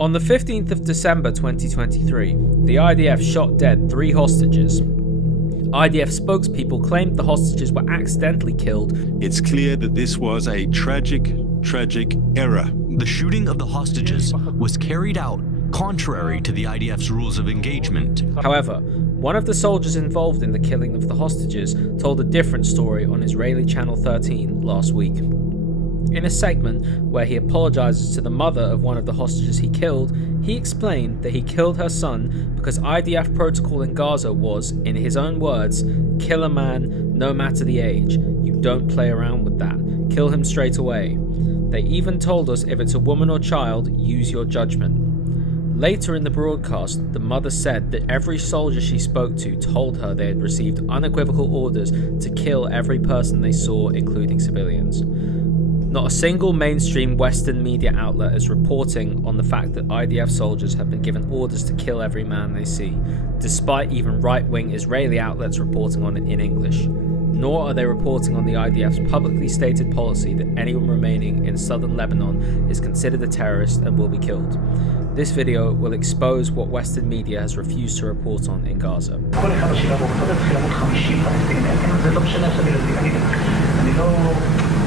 On the 15th of December 2023, the IDF shot dead 3 hostages. IDF spokespeople claimed the hostages were accidentally killed. It's clear that this was a tragic error. The shooting of the hostages was carried out contrary to the IDF's rules of engagement. However, one of the soldiers involved in the killing of the hostages told a different story on Israeli Channel 13 last week. In a segment where he apologizes to the mother of one of the hostages he killed, he explained that he killed her son because IDF protocol in Gaza was, in his own words, kill a man no matter the age. You don't play around with that. Kill him straight away. They even told us if it's a woman or child, use your judgment. Later in the broadcast, the mother said that every soldier she spoke to told her they had received unequivocal orders to kill every person they saw, including civilians. Not a single mainstream Western media outlet is reporting on the fact that IDF soldiers have been given orders to kill every man they see, despite even right-wing Israeli outlets reporting on it in English. Nor are they reporting on the IDF's publicly stated policy that anyone remaining in southern Lebanon is considered a terrorist and will be killed. This video will expose what Western media has refused to report on in Gaza.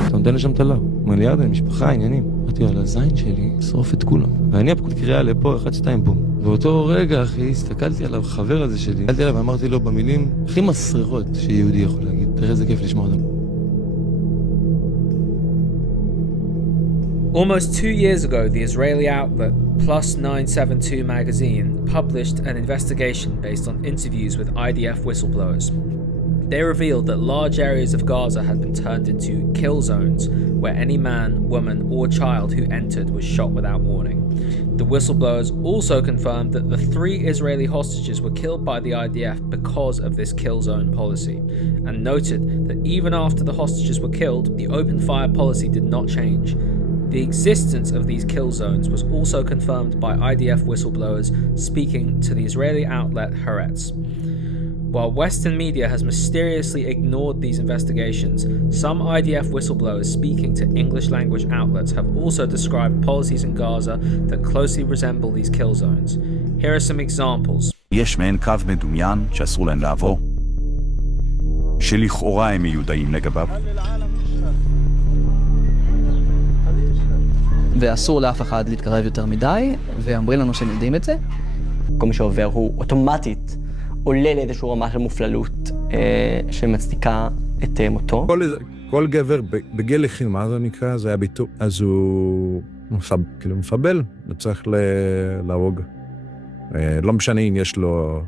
אתה נותן לשם תלה, מיליארדים, משפחה, עניינים. אמרתי, על הזין שלי, שרוף את כולם. ואני הפקוד קריאה לפה, 1, 2, בום. באותו רגע, אחי, הסתכלתי עליו, חבר הזה שלי. הסתכלתי עליו ואמרתי לו במילים הכי מסריחות שיהודי יכול להגיד. תראה איזה כיף לשמוע אותם. Almost 2 years ago, the Israeli outlet Plus 972 magazine published an investigation based on interviews with IDF whistleblowers. They revealed that large areas of Gaza had been turned into kill zones where any man, woman, or child who entered was shot without warning. The whistleblowers also confirmed that the 3 Israeli hostages were killed by the IDF because of this kill zone policy, and noted that even after the hostages were killed, the open fire policy did not change. The existence of these kill zones was also confirmed by IDF whistleblowers speaking to the Israeli outlet Haaretz. While Western media has mysteriously ignored these investigations, some IDF whistleblowers speaking to English language outlets have also described policies in Gaza that closely resemble these kill zones. Here are some examples. יש מעין קו מדומיין שאסור להם לעבור, שלכאורה הם מיודעים לגביו. ואסור לאף אחד להתקרב יותר מדי, ואומרים לנו שהם יודעים את זה. כל מי שעובר הוא אוטומטית עולה לאיזשהו רמה של מופללות שמצדיקה את מותו. כל גבר בגיל לחימה, מה זה נקרא? זה היה ביטוי. אז הוא כאילו מפבל, וצריך להרוג. לא משנה אם יש לו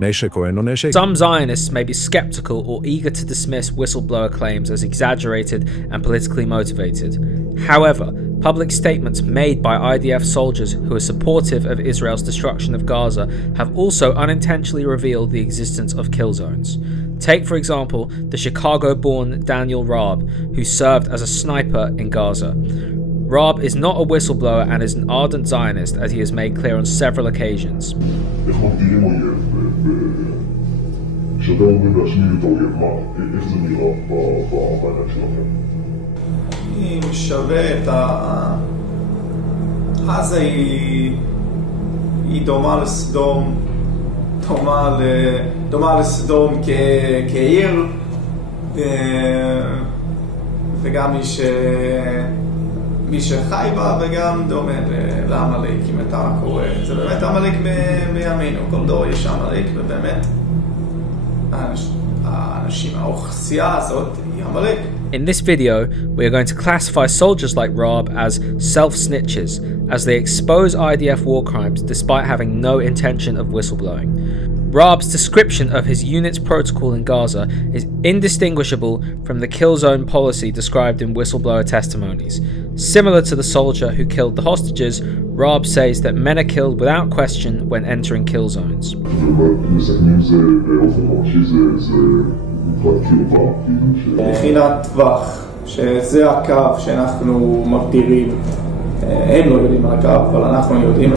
נשק או אינו נשק. Some Zionists may be skeptical or eager to dismiss whistleblower claims as exaggerated and politically motivated. However, public statements made by IDF soldiers who are supportive of Israel's destruction of Gaza have also unintentionally revealed the existence of kill zones. Take, for example, the Chicago-born Daniel Raab, who served as a sniper in Gaza. Raab is not a whistleblower and is an ardent Zionist, as he has made clear on several occasions. אני משווה את עזה היא דומה לסדום, דומה לסדום כעיר, וגם מי שחי בה, וגם דומה לעמלק, אם אתה קורא. זה באמת עמלק בימינו, כל דור יש עמלק, ובאמת האנשים, האוכלוסייה הזאת היא עמלק. In this video, we are going to classify soldiers like Raab as self-snitches, as they expose IDF war crimes despite having no intention of whistleblowing. Raab's description of his unit's protocol in Gaza is indistinguishable from the kill zone policy described in whistleblower testimonies. Similar to the soldier who killed the hostages, Raab says that men are killed without question when entering kill zones. מכינת טווח, שזה הקו שאנחנו מגדירים. הם לא יודעים על הקו, אבל אנחנו יודעים.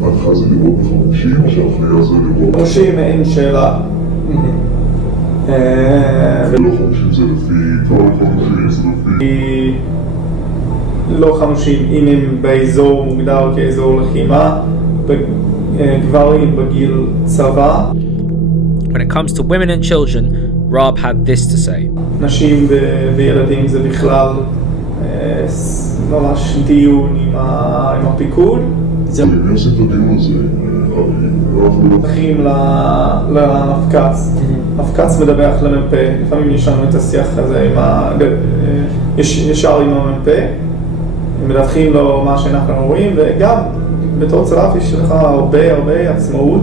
בהתחלה זה לראות ב-50, שאחרי זה לראות... 50 אין שאלה. לא 50 זה לפי... כל 50 זה לפי... לא חמושים, אם הם באזור מוגדר כאזור לחימה, גברים בגיל צבא. When it comes to women and children, Raab had this to say. נשים וילדים זה בכלל ממש דיון עם הפיקוד. אני עושה את הדיון הזה, הולכים למפקץ. מפקץ מדווח למ"פ, לפעמים יש לנו את השיח הזה ישר עם המ"פ, מדווחים לו מה שאנחנו רואים, וגם בתור צלף יש לך הרבה עצמאות,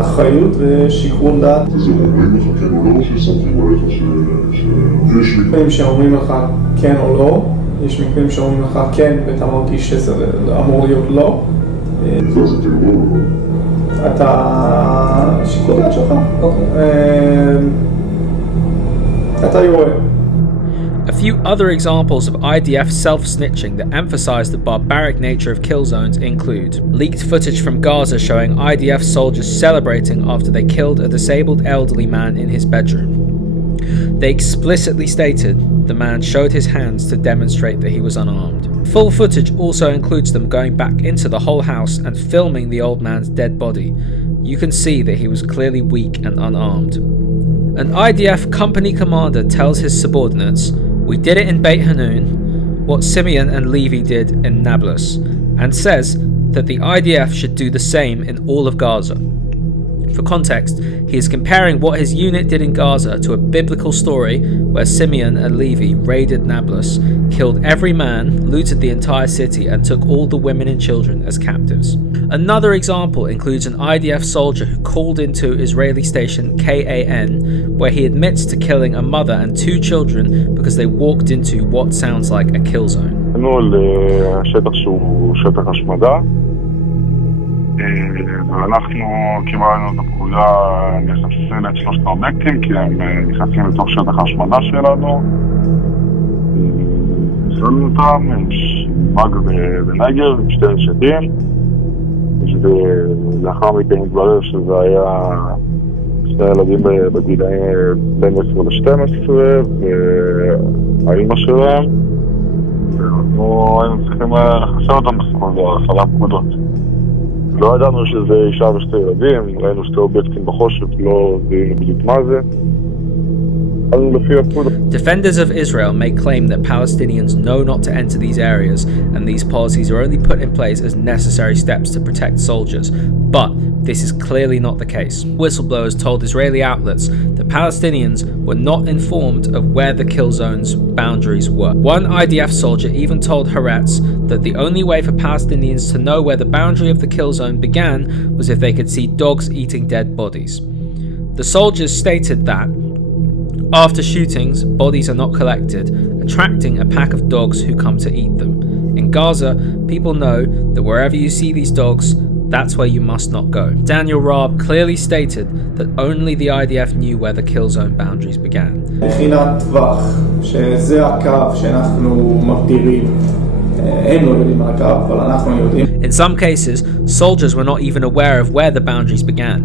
אחריות ושיקרון דעת. אז הם אומרים לך כן או לא, שסומכים עליך שיש מקרים שאומרים לך כן או לא, יש מקרים שאומרים לך כן ואתה מרגיש שזה אמור להיות לא. ואז אתה לא לא. אתה שיקול דעת שלך. אתה יורה. A few other examples of IDF self-snitching that emphasize the barbaric nature of kill zones include leaked footage from Gaza showing IDF soldiers celebrating after they killed a disabled elderly man in his bedroom. They explicitly stated the man showed his hands to demonstrate that he was unarmed. Full footage also includes them going back into the whole house and filming the old man's dead body. You can see that he was clearly weak and unarmed. An IDF company commander tells his subordinates, "We did it in Beit Hanun, what Simeon and Levi did in Nablus," and says that the IDF should do the same in all of Gaza. For context, he is comparing what his unit did in Gaza to a biblical story where Simeon and Levi raided Nablus, killed every man, looted the entire city, and took all the women and children as captives. Another example includes an IDF soldier who called into Israeli station KAN, where he admits to killing a mother and 2 children because they walked into what sounds like a kill zone. ואנחנו קיבלנו את הפקודה לחסל את 3 האובייקטים כי הם נכנסים לתוך שטח ההשמדה שלנו. חיסלנו אותם, יש מג בנגב עם 2 נשקים, ולאחר מכן התברר שזה היה 2 ילדים בגילאים בין 10 ל-12 והאימא שלהם, ואנחנו היינו צריכים לחסל אותם בסופו של דבר, פקודות. לא ידענו שזה אישה ו2 ילדים, ראינו 2 אובייקטים בחושך, לא זיהינו בדיוק מה זה. Defenders of Israel may claim that Palestinians know not to enter these areas and these policies are only put in place as necessary steps to protect soldiers, but this is clearly not the case. Whistleblowers told Israeli outlets that Palestinians were not informed of where the kill zone's boundaries were. One IDF soldier even told Haaretz that the only way for Palestinians to know where the boundary of the kill zone began was if they could see dogs eating dead bodies. The soldiers stated that after shootings, bodies are not collected, attracting a pack of dogs who come to eat them. In Gaza, people know that wherever you see these dogs, that's where you must not go. Daniel Raab clearly stated that only the IDF knew where the kill zone boundaries began. מכינת טווח, שזה הקו שאנחנו מגדירים. הם לא יודעים על הקו, אבל אנחנו יודעים. In some cases, soldiers were not even aware of where the boundaries began.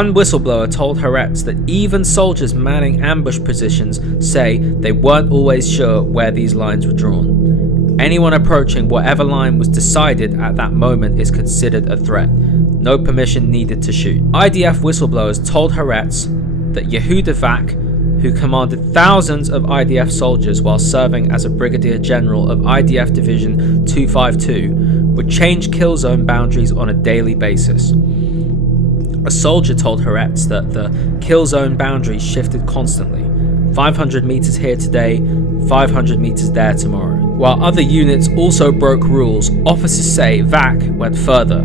One whistleblower told Haaretz that even soldiers manning ambush positions say they weren't always sure where these lines were drawn. Anyone approaching whatever line was decided at that moment is considered a threat. No permission needed to shoot. IDF whistleblowers told Haaretz that Yehuda Vak, who commanded thousands of IDF soldiers while serving as a brigadier general of IDF Division 252, would change kill zone boundaries on a daily basis. A soldier told Haaretz that the kill zone boundaries shifted constantly. 500 meters here today, 500 meters there tomorrow. While other units also broke rules, officers say Vak went further.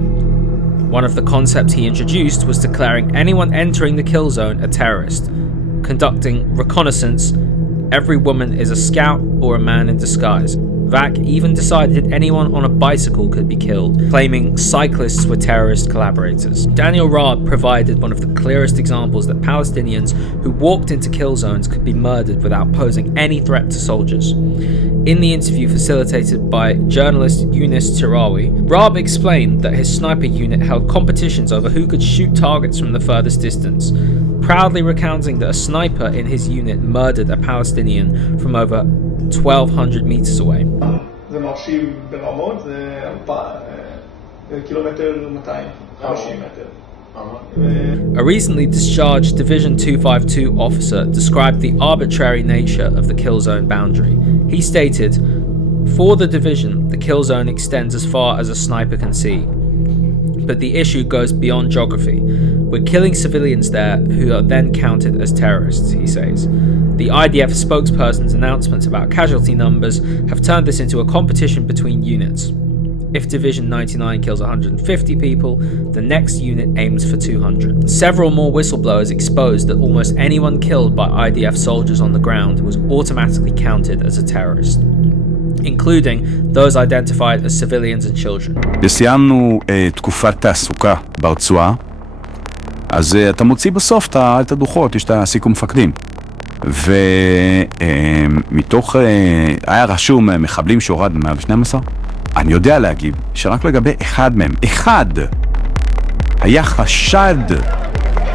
One of the concepts he introduced was declaring anyone entering the kill zone a terrorist, conducting reconnaissance. Every woman is a scout or a man in disguise. Vak even decided anyone on a bicycle could be killed, claiming cyclists were terrorist collaborators. Daniel Raab provided one of the clearest examples that Palestinians who walked into kill zones could be murdered without posing any threat to soldiers. In the interview facilitated by journalist Younis Tirawi, Raab explained that his sniper unit held competitions over who could shoot targets from the furthest distance, proudly recounting that a sniper in his unit murdered a Palestinian from over 1,200 meters away. זה מרשים ברמות, זה 1.250 מטר. A recently discharged Division 252 officer described the arbitrary nature of the kill zone boundary. He stated, "For the division, the kill zone extends as far as a sniper can see. But the issue goes beyond geography. We're killing civilians there who are then counted as terrorists," he says. The IDF spokesperson's announcements about casualty numbers have turned this into a competition between units. If Division 99 kills 150 people, the next unit aims for 200. Several more whistleblowers exposed that almost anyone killed by IDF soldiers on the ground was automatically counted as a terrorist, including those identified as civilians and children. וסיימנו תקופת תעסוקה ברצועה, אז אתה מוציא בסוף את הדוחות, יש את הסיכום מפקדים. ומתוך, היה רשום מחבלים שהורד 112, אני יודע להגיד שרק לגבי אחד מהם, היה חשד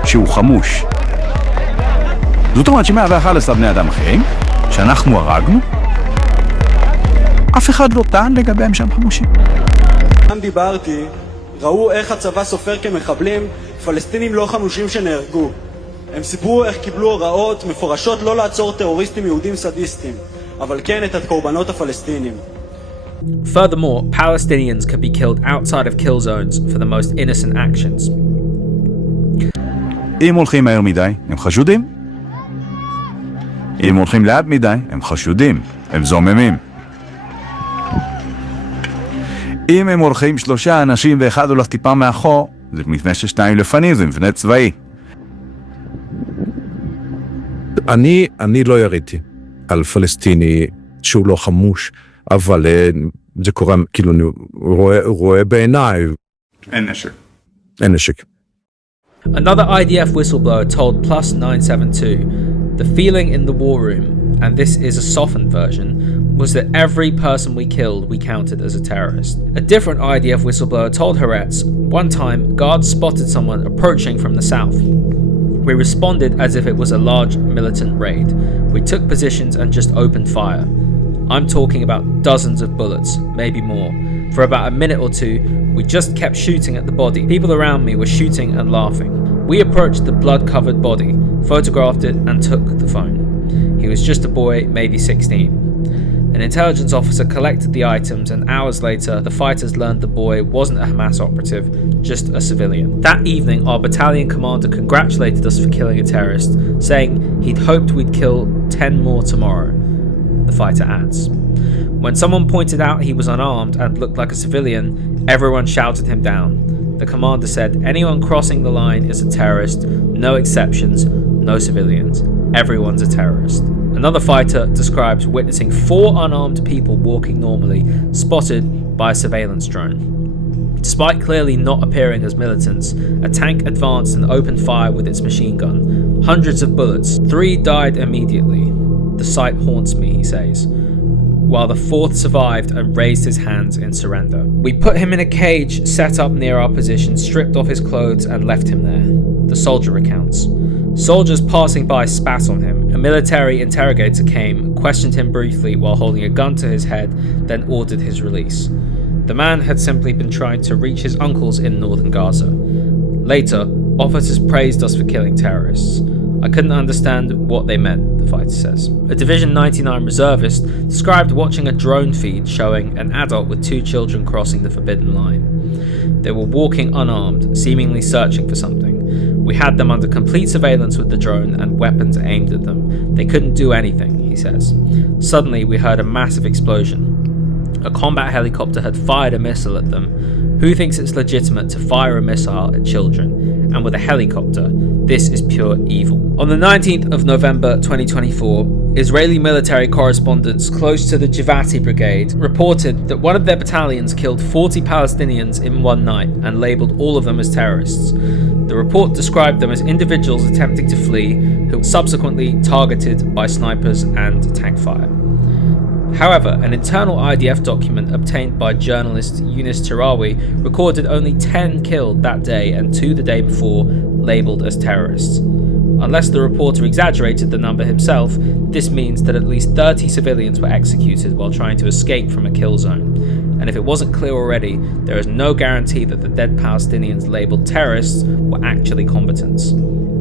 שהוא חמוש. זאת אומרת ש111 בני אדם אחרים, שאנחנו הרגנו, אף אחד לא טען לגביהם שהם חמושים. גם דיברתי, ראו איך הצבא סופר כמחבלים פלסטינים לא חמושים שנהרגו. הם סיפרו איך קיבלו הוראות מפורשות לא לעצור טרוריסטים יהודים סדיסטים, אבל כן את הקורבנות הפלסטינים. Furthermore, Palestinians can be killed outside of kill zones for the most innocent actions. אם הולכים מהר מדי, הם חשודים. אם הולכים לאט מדי, הם חשודים. הם זוממים. אם הם הולכים 3 אנשים ואחד הולך טיפה מאחור, זה מפני ש2 לפנים, זה מפני צבאי. אני לא יריתי על פלסטיני שהוא לא חמוש, אבל זה קורה, כאילו, רואה בעיניי. אין נשק. אין נשק. Another IDF whistleblower told Plus 972, "The feeling in the war room, and this is a softened version, was that every person we killed we counted as a terrorist." A different IDF whistleblower told Haaretz, "One time, guards spotted someone approaching from the south. We responded as if it was a large militant raid. We took positions and just opened fire. I'm talking about dozens of bullets, maybe more. For about a minute or two, we just kept shooting at the body. People around me were shooting and laughing. We approached the blood-covered body, photographed it and took the phone. He was just a boy, maybe 16. An intelligence officer collected the items, and hours later, the fighters learned the boy wasn't a Hamas operative, just a civilian. That evening, our battalion commander congratulated us for killing a terrorist, saying he'd hoped we'd kill 10 more tomorrow," the fighter adds. When someone pointed out he was unarmed and looked like a civilian, everyone shouted him down. The commander said, "Anyone crossing the line is a terrorist, no exceptions, no civilians. Everyone's a terrorist." Another fighter describes witnessing 4 unarmed people walking normally, spotted by a surveillance drone. Despite clearly not appearing as militants, a tank advanced and opened fire with its machine gun. Hundreds of bullets. 3 died immediately. "The sight haunts me," he says, while the 4th survived and raised his hands in surrender. "We put him in a cage set up near our position, stripped off his clothes and left him there," the soldier recounts. Soldiers passing by spat on him. A military interrogator came, questioned him briefly while holding a gun to his head, then ordered his release. The man had simply been trying to reach his uncles in northern Gaza. Later, officers praised us for killing terrorists. "I couldn't understand what they meant," the fighter says. A Division 99 reservist described watching a drone feed showing an adult with 2 children crossing the forbidden line. They were walking unarmed, seemingly searching for something. "We had them under complete surveillance with the drone and weapons aimed at them. They couldn't do anything," he says. Suddenly, we heard a massive explosion. A combat helicopter had fired a missile at them. Who thinks it's legitimate to fire a missile at children? And with a helicopter, this is pure evil. On the 19th of November 2024, Israeli military correspondents close to the Givati Brigade reported that one of their battalions killed 40 Palestinians in one night and labelled all of them as terrorists. The report described them as individuals attempting to flee who were subsequently targeted by snipers and tank fire. However, an internal IDF document obtained by journalist Younis Tirawi recorded only 10 killed that day and 2 the day before, labelled as terrorists. Unless the reporter exaggerated the number himself, this means that at least 30 civilians were executed while trying to escape from a kill zone. And if it wasn't clear already, there is no guarantee that the dead Palestinians labelled terrorists were actually combatants.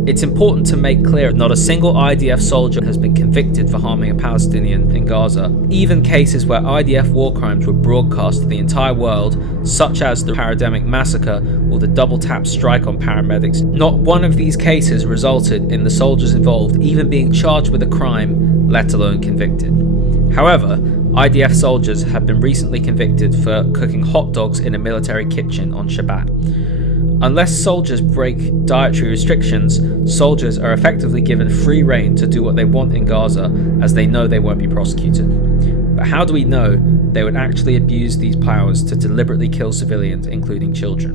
It's important to make clear that not a single IDF soldier has been convicted for harming a Palestinian in Gaza. Even cases where IDF war crimes were broadcast to the entire world, such as the Parademic massacre or the double-tap strike on paramedics, not one of these cases resulted in the soldiers involved even being charged with a crime, let alone convicted. However, IDF soldiers have been recently convicted for cooking hot dogs in a military kitchen on Shabbat. Unless soldiers break dietary restrictions, soldiers are effectively given free rein to do what they want in Gaza, as they know they won't be prosecuted. But how do we know they would actually abuse these powers to deliberately kill civilians, including children?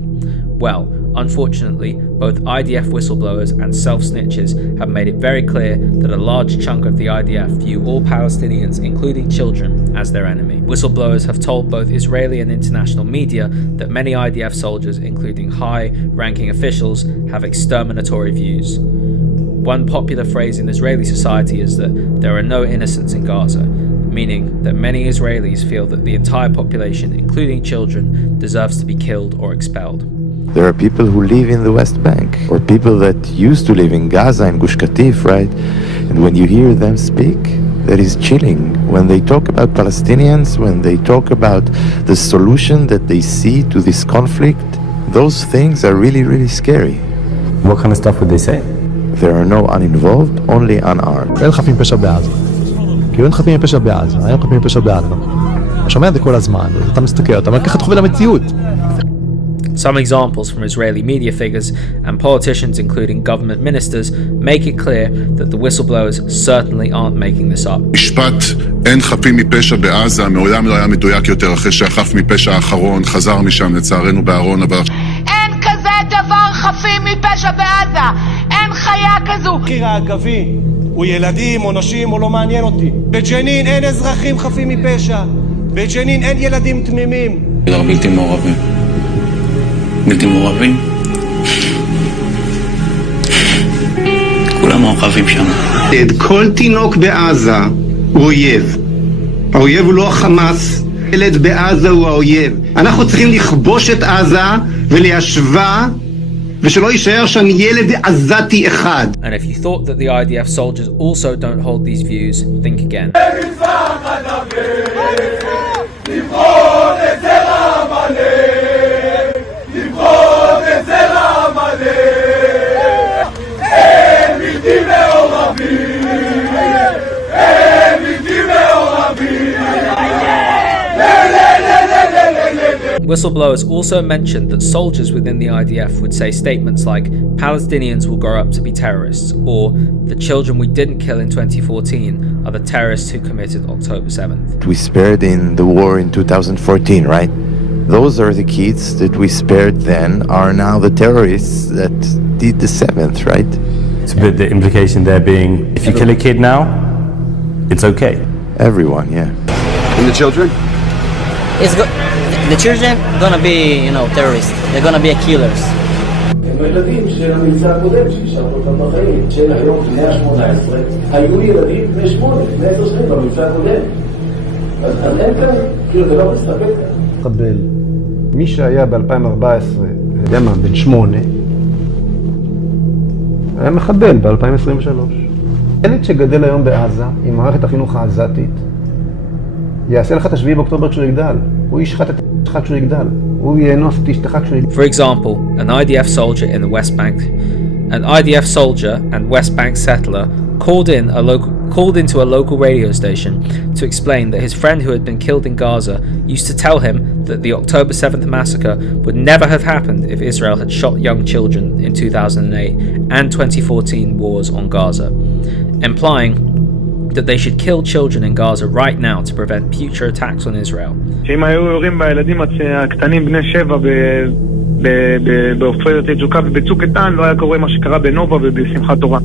Well, unfortunately, both IDF whistleblowers and self-snitches have made it very clear that a large chunk of the IDF view all Palestinians, including children, as their enemy. Whistleblowers have told both Israeli and international media that many IDF soldiers, including high-ranking officials, have exterminatory views. One popular phrase in Israeli society is that there are no innocents in Gaza, meaning that many Israelis feel that the entire population, including children, deserves to be killed or expelled. There are people who live in the West Bank, or people that used to live in Gaza and Gush Katif, right? And when you hear them speak, that is chilling. When they talk about Palestinians, when they talk about the solution that they see to this conflict, those things are really, really scary. What kind of stuff would they say? There are no uninvolved, only unarmed. אין חפים פשע בעזה. כאילו אין חפים פשע בעזה, אין חפים פשע בעזה. אתה שומע את זה כל הזמן, אתה מסתכל, אתה אומר ככה תחובי למציאות. Some examples from Israeli media figures and politicians, including government ministers, make it clear that the whistleblowers certainly aren't making this up. משפט אין חפים מפשע בעזה מעולם לא היה מדויק יותר אחרי שהחף מפשע האחרון חזר משם לצערנו בארון אבל אין כזה דבר חפים מפשע בעזה, אין חיה כזו. מחיר האגבי הוא ילדים או נשים או לא מעניין אותי. בג'נין אין אזרחים חפים מפשע, בג'נין אין ילדים תמימים. בלתי מעורבים. בלתי מעורבים. כולם מעורבים שם. כל תינוק בעזה הוא אויב. האויב הוא לא החמאס, ילד בעזה הוא האויב. אנחנו צריכים לכבוש את עזה וליישבה ושלא יישאר שם ילד עזתי אחד. And if you thought that the IDF soldiers also don't hold these views, think again. Whistleblowers also mentioned that soldiers within the IDF would say statements like, Palestinians will grow up to be terrorists, or the children we didn't kill in 2014 are the terrorists who committed October 7th. We spared in the war in 2014, right? Those are the kids that we spared then are now the terrorists that did the 7th, right? So the implication there being, if you kill a kid now, it's okay. Everyone, yeah. And the children? The children gonna be, terrorists. They're gonna be killers. הם ילדים של המבצע הקודם שהשארנו אותם בחיים, של היום בני ה-18, היו ילדים בני 8, בני 10 שנים במבצע הקודם. אז אין כאן, כאילו זה לא מסתפק כאן. קבל, מי שהיה ב-2014, בן 8, היה מחבל ב-2023. ילד שגדל היום בעזה, עם מערכת החינוך העזתית, יעשה לך את 7 באוקטובר כשהוא יגדל. הוא ישחט את אשתך כשהוא יגדל. הוא יאנוס את אשתך כשהוא יגדל. For example, an IDF soldier in the West Bank, an IDF soldier and West Bank settler called into a local radio station to explain that his friend who had been killed in Gaza used to tell him that the October 7th massacre would never have happened if Israel had shot young children in 2008 and 2014 wars on Gaza, implying that they should kill children in Gaza right now to prevent future attacks on Israel. שאם היו יורים בילדים הקטנים בני 7 בעופרת יצוקה ובצוק איתן, לא היה קורה מה שקרה בנובה ובשמחת תורה.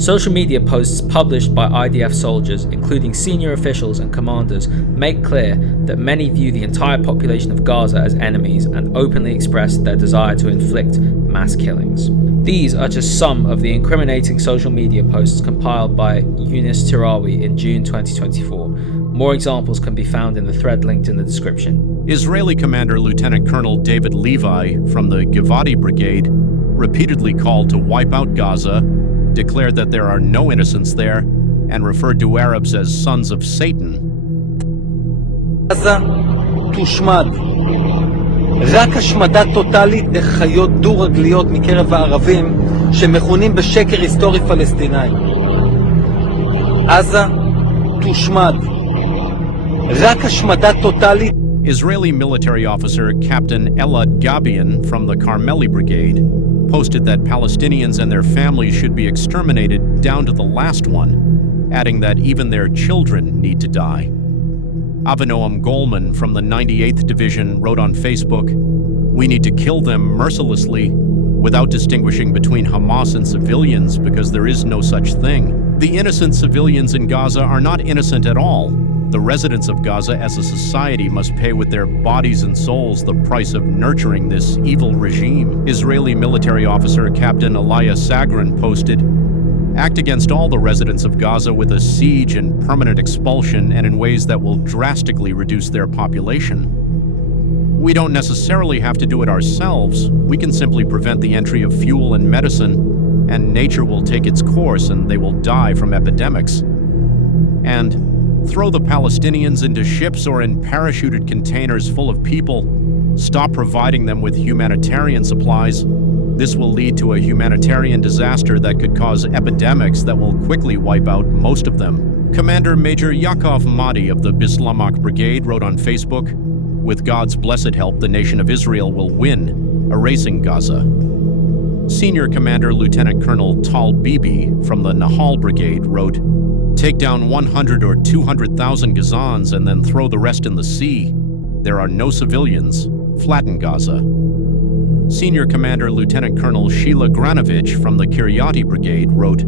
Social media posts published by IDF soldiers, including senior officials and commanders, make clear that many view the entire population of Gaza as enemies and openly express their desire to inflict mass killings. These are just some of the incriminating social media posts compiled by Younis Tirawi in June 2024. More examples can be found in the thread linked in the description. Israeli Commander Lieutenant Colonel David Levi from the Givati Brigade repeatedly called to wipe out Gaza, declared that there are no innocents there, and referred to Arabs as sons of Satan. Gaza תושמד. רק השמדה טוטלית לחיות דו-רגליות מקרב הערבים שמכונים בשקר היסטורי פלסטיני. עזה תושמד. רק השמדה טוטלית. Israeli military officer Captain Elad Gabian from the Carmeli Brigade posted that Palestinians and their families should be exterminated down to the last one, adding that even their children need to die. Avinoam Goldman from the 98th Division wrote on Facebook, "We need to kill them mercilessly without distinguishing between Hamas and civilians because there is no such thing. The innocent civilians in Gaza are not innocent at all. The residents of Gaza as a society must pay with their bodies and souls the price of nurturing this evil regime." Israeli military officer Captain Elias Sagrin posted, "Act against all the residents of Gaza with a siege and permanent expulsion and in ways that will drastically reduce their population. We don't necessarily have to do it ourselves. We can simply prevent the entry of fuel and medicine, and nature will take its course and they will die from epidemics. And throw the Palestinians into ships or in parachuted containers full of people. Stop providing them with humanitarian supplies. This will lead to a humanitarian disaster that could cause epidemics that will quickly wipe out most of them." Commander Major Yaakov Mahdi of the Bislamak Brigade wrote on Facebook, "With God's blessed help, the nation of Israel will win, erasing Gaza." Senior Commander Lieutenant Colonel Tal Bibi from the Nahal Brigade wrote, "Take down 100 or 200,000 Gazans and then throw the rest in the sea. There are no civilians. Flatten Gaza." Senior Commander Lieutenant Colonel Sheila Granovich from the Kiryati Brigade wrote,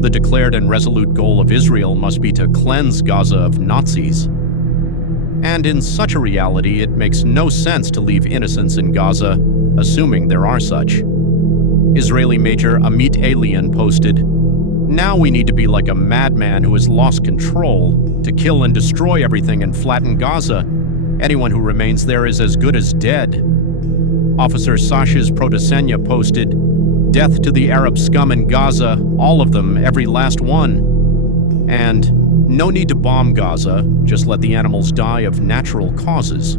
"The declared and resolute goal of Israel must be to cleanse Gaza of Nazis. And in such a reality, it makes no sense to leave innocents in Gaza, assuming there are such." Israeli Major Amit Elian posted, "Now we need to be like a madman who has lost control, to kill and destroy everything and flatten Gaza. Anyone who remains there is as good as dead." Officer Sashiz Protosenya posted, "Death to the Arab scum in Gaza, all of them, every last one." And, "No need to bomb Gaza, just let the animals die of natural causes."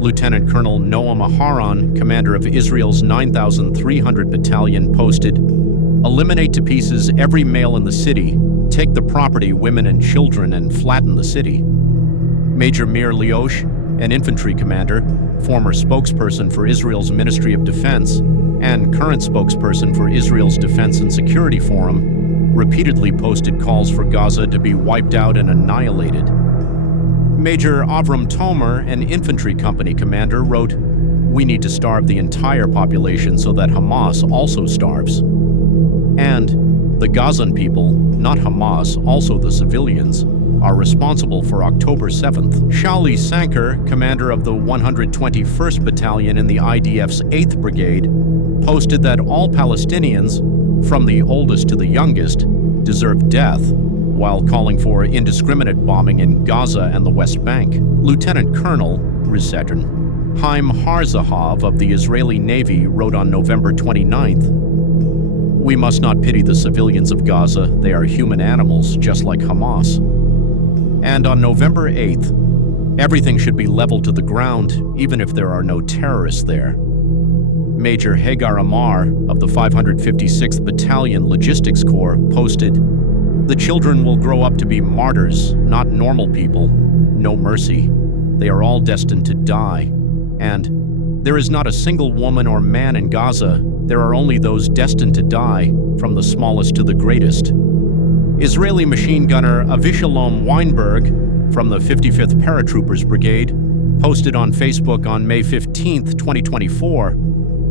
Lieutenant Colonel Noam Aharon, commander of Israel's 9,300 Battalion, posted, "Eliminate to pieces every male in the city, take the property, women and children, and flatten the city." Major Mir Liosh, an infantry commander, former spokesperson for Israel's Ministry of Defense, and current spokesperson for Israel's Defense and Security Forum, repeatedly posted calls for Gaza to be wiped out and annihilated. Major Avram Tomer, an infantry company commander, wrote, "We need to starve the entire population so that Hamas also starves." And the Gazan people, not Hamas, also the civilians, are responsible for October 7th. Shali Sanker, commander of the 121st Battalion in the IDF's 8th Brigade, posted that all Palestinians, from the oldest to the youngest, deserve death, while calling for indiscriminate bombing in Gaza and the West Bank. Lieutenant Colonel Risedrin Haim Harzahov of the Israeli Navy wrote on November 29th, "We must not pity the civilians of Gaza. They are human animals, just like Hamas." And on November 8th, "Everything should be leveled to the ground, even if there are no terrorists there." Major Hagar Amar of the 556th Battalion Logistics Corps posted, "The children will grow up to be martyrs, not normal people. No mercy. They are all destined to die. And there is not a single woman or man in Gaza. There are only those destined to die, from the smallest to the greatest." Israeli machine gunner Avishalom Weinberg from the 55th Paratroopers Brigade posted on Facebook on May 15, 2024,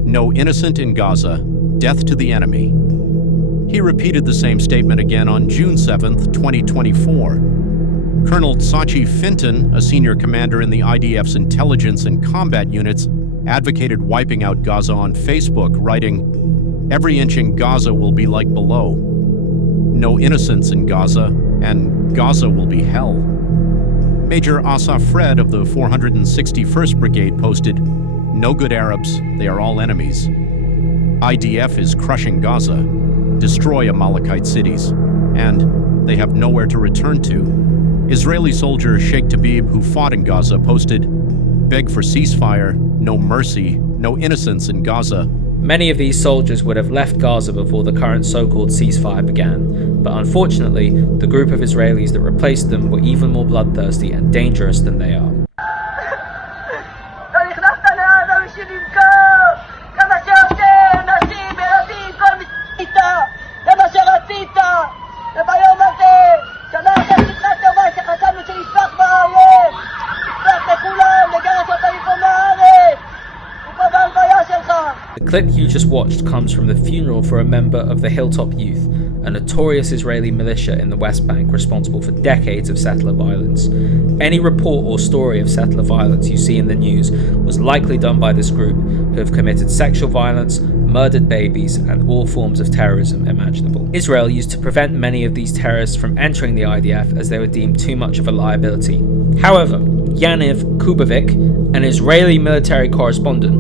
"No innocent in Gaza. Death to the enemy." He repeated the same statement again on June 7th, 2024. Colonel Sachi Finton, a senior commander in the IDF's intelligence and combat units, advocated wiping out Gaza on Facebook, writing, "Every inch in Gaza will be like below. No innocence in Gaza, and Gaza will be hell." Major Asaf Fred of the 461st Brigade posted, "No good Arabs, they are all enemies. IDF is crushing Gaza, destroy Amalekite cities, and they have nowhere to return to." Israeli soldier Sheikh Tabib, who fought in Gaza, posted, "Beg for ceasefire, no mercy, no innocence in Gaza." Many of these soldiers would have left Gaza before the current so-called ceasefire began, but unfortunately, the group of Israelis that replaced them were even more bloodthirsty and dangerous than they are. The clip you just watched comes from the funeral for a member of the Hilltop Youth, a notorious Israeli militia in the West Bank responsible for decades of settler violence. Any report or story of settler violence you see in the news was likely done by this group, who have committed sexual violence, murdered babies, and all forms of terrorism imaginable. Israel used to prevent many of these terrorists from entering the IDF as they were deemed too much of a liability. However, Yaniv Kubovic, an Israeli military correspondent,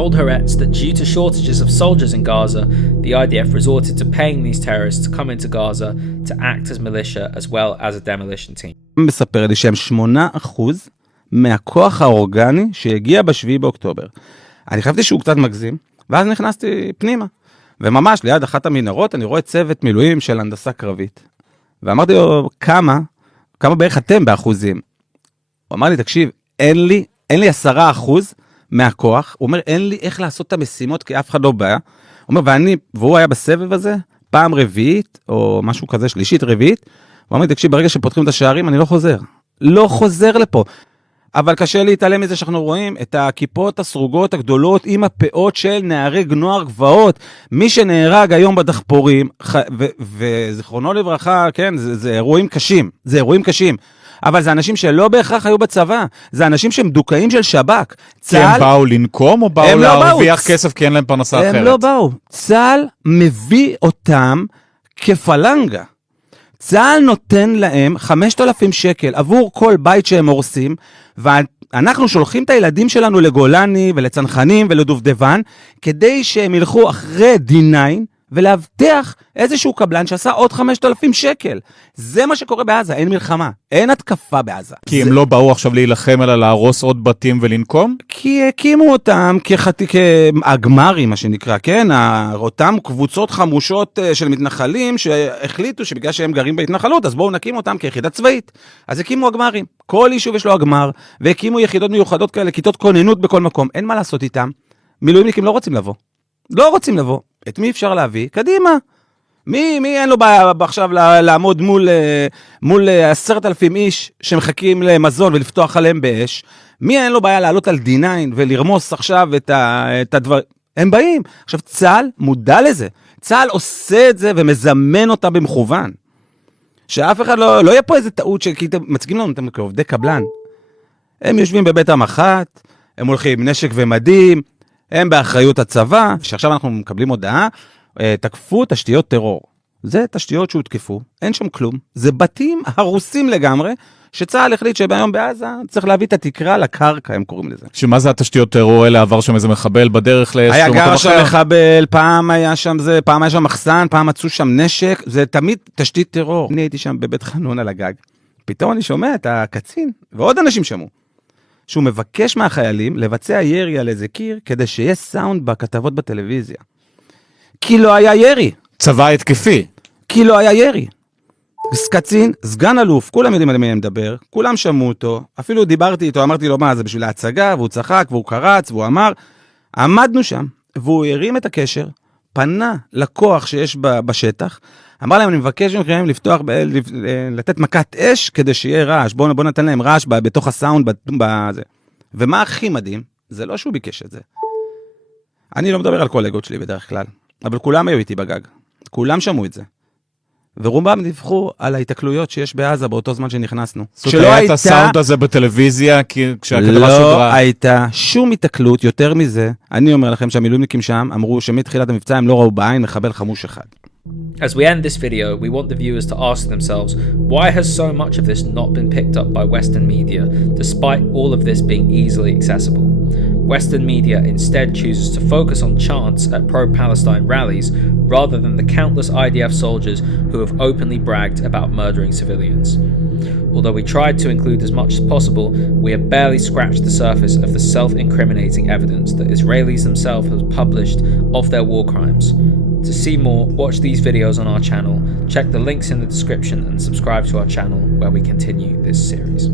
told Haaretz that due to shortages of soldiers in Gaza, the IDF resorted to paying these terrorists to come into Gaza to act as militia as well as a demolition team. מספר לי שהם 8% מהכוח האורגני שהגיע ב7 באוקטובר. אני חשבתי שהוא קצת מגזים, ואז נכנסתי פנימה. וממש ליד אחת המנהרות אני רואה צוות מילואים של הנדסה קרבית. ואמרתי לו, כמה בערך אתם באחוזים? הוא אמר לי, תקשיב, אין לי 10% מהכוח. הוא אומר, אין לי איך לעשות את המשימות, כי אף אחד לא בא. הוא אומר, והוא היה בסבב הזה, פעם רביעית, או משהו כזה, שלישית, רביעית. הוא אמר לי, תקשיב, ברגע שפותחים את השערים, אני לא חוזר לפה. אבל קשה להתעלם מזה שאנחנו רואים את הכיפות הסרוגות הגדולות עם הפאות של נערי נוער גבעות. מי שנהרג היום בדחפורים, וזכרונו לברכה, כן, זה אירועים קשים. אבל זה אנשים שלא בהכרח היו בצבא, זה אנשים שהם דוקאים של שב"כ. כי הם באו לנקום או באו להרוויח כסף כי אין להם פרנסה אחרת? הם לא באו. צה"ל מביא אותם כפלנגה. צה"ל נותן להם 5,000 שקל עבור כל בית שהם הורסים, ואנחנו שולחים את הילדים שלנו לגולני ולצנחנים ולדובדבן, כדי שהם ילכו אחרי D9 ולהבטיח איזשהו קבלן שעשה עוד 5,000 שקל. זה מה שקורה בעזה, אין מלחמה, אין התקפה בעזה. כי הם לא באו עכשיו להילחם אלא להרוס עוד בתים ולנקום? כי הקימו אותם כהגמרים, מה שנקרא, כן? אותם קבוצות חמושות של מתנחלים שהחליטו שבגלל שהם גרים בהתנחלות, אז בואו נקים אותם כיחידה צבאית. אז הקימו הגמרים. כל יישוב יש לו הגמר, והקימו יחידות מיוחדות כאלה, כיתות כוננות בכל מקום. אין מה לעשות איתם. מילואימניקים לא רוצים לבוא. את מי אפשר להביא? קדימה. מי אין לו בעיה עכשיו לעמוד מול 10,000 איש שמחכים למזון ולפתוח עליהם באש? מי אין לו בעיה לעלות על D9 ולרמוס עכשיו את הדבר? הם באים. עכשיו, צה"ל מודע לזה. צה"ל עושה את זה ומזמן אותם במכוון. שאף אחד לא יהיה פה איזה טעות כי מציגים לנו אותם כעובדי קבלן. הם יושבים בבית המח"ט, הם הולכים עם נשק ומדים, הם באחריות הצבא, שעכשיו אנחנו מקבלים הודעה, תקפו תשתיות טרור. זה תשתיות שהותקפו, אין שם כלום. זה בתים הרוסים לגמרי, שצה"ל החליט שביום בעזה צריך להביא את התקרה לקרקע, הם קוראים לזה. שמה זה התשתיות טרור? אלה עבר שם איזה מחבל בדרך היה גר שם מחבל, פעם היה שם מחסן, פעם מצאו שם נשק, זה תמיד תשתית טרור. אני הייתי שם בבית חנון על הגג. פתאום אני שומע את הקצין, ועוד אנשים שמעו. שהוא מבקש מהחיילים לבצע ירי על איזה קיר, כדי שיהיה סאונד בכתבות בטלוויזיה. כי לא היה ירי. צבא התקפי. כי לא היה ירי. קצין, סגן אלוף, כולם יודעים על מי אני מדבר, כולם שמעו אותו, אפילו דיברתי איתו, אמרתי לו מה, זה בשביל ההצגה, והוא צחק, והוא קרץ, והוא אמר, עמדנו שם, והוא הרים את הקשר, פנה לכוח שיש בשטח, אמר להם, אני מבקש מכם לפתוח, לתת מכת אש, כדי שיהיה רעש, בוא נתן להם רעש בתוך הסאונד בזה. ומה הכי מדהים? זה לא שהוא ביקש את זה. אני לא מדבר על קולגות שלי בדרך כלל, אבל כולם היו איתי בגג. כולם שמעו את זה. ורובם דיווחו על ההתקלויות שיש בעזה באותו זמן שנכנסנו. זאת היה את הסאונד הזה בטלוויזיה כשהכתבה שודרה? לא הייתה שום התקלות, יותר מזה, אני אומר לכם שהמילואימניקים שם אמרו שמתחילת המבצע הם לא ראו בעין מחבל חמוש אחד. As we end this video, we want the viewers to ask themselves, why has so much of this not been picked up by Western media, despite all of this being easily accessible? Western media instead chooses to focus on chants at pro-Palestine rallies, rather than the countless IDF soldiers who have openly bragged about murdering civilians. Although we tried to include as much as possible, we have barely scratched the surface of the self-incriminating evidence that Israelis themselves have published of their war crimes. To see more, watch these videos on our channel, check the links in the description and subscribe to our channel where we continue this series.